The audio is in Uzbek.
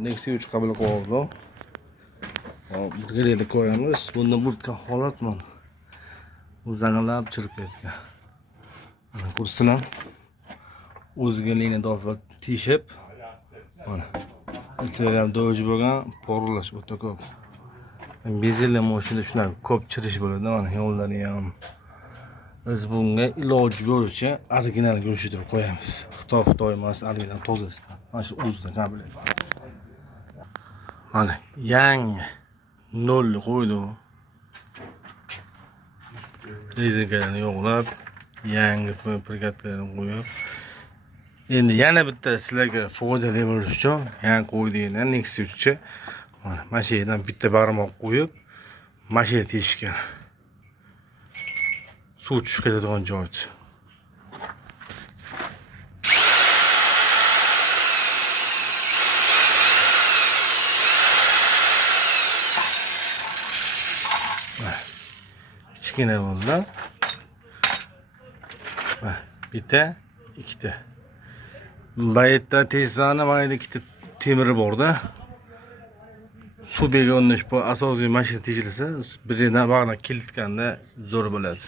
Nexia 3 qabul qilib hop, birgalikda ko'ramiz. Bunda burtga holat mana. Bu zanglab chirib ketgan. Mana kurslar o'ziga liniyador tishib mana. Ichida do'j bo'lgan, porlash o'ta ko'p. Bezelli mashina shular ko'p chirish bo'ladi, mana yo'llari ham. Biz bunga iloji bo'yicha original go'shtni qo'yamiz. Xitoy emas, original tozasidan. Mana shu o'zidan qabul. Mana yangi nol qo'ydim. Rezinkalarni yo'qlab, yangi prikatlarni qo'yib. Endi yana bitta sizlarga foydali bo'lish uchun yangi qo'ydigan Nexia 3 mana mashinadan bitta barmoq qo'yib, mashina teshgan. Suv tushib ketadigan joy. Kichkina bo'ldi. Bitta, ikkita. Bayetda Tesla'ni mayda ikkita temiri borda. Suv begonish bu asosiy mashina teshilsa, biridan bag'na kilitganda zo'r bo'ladi.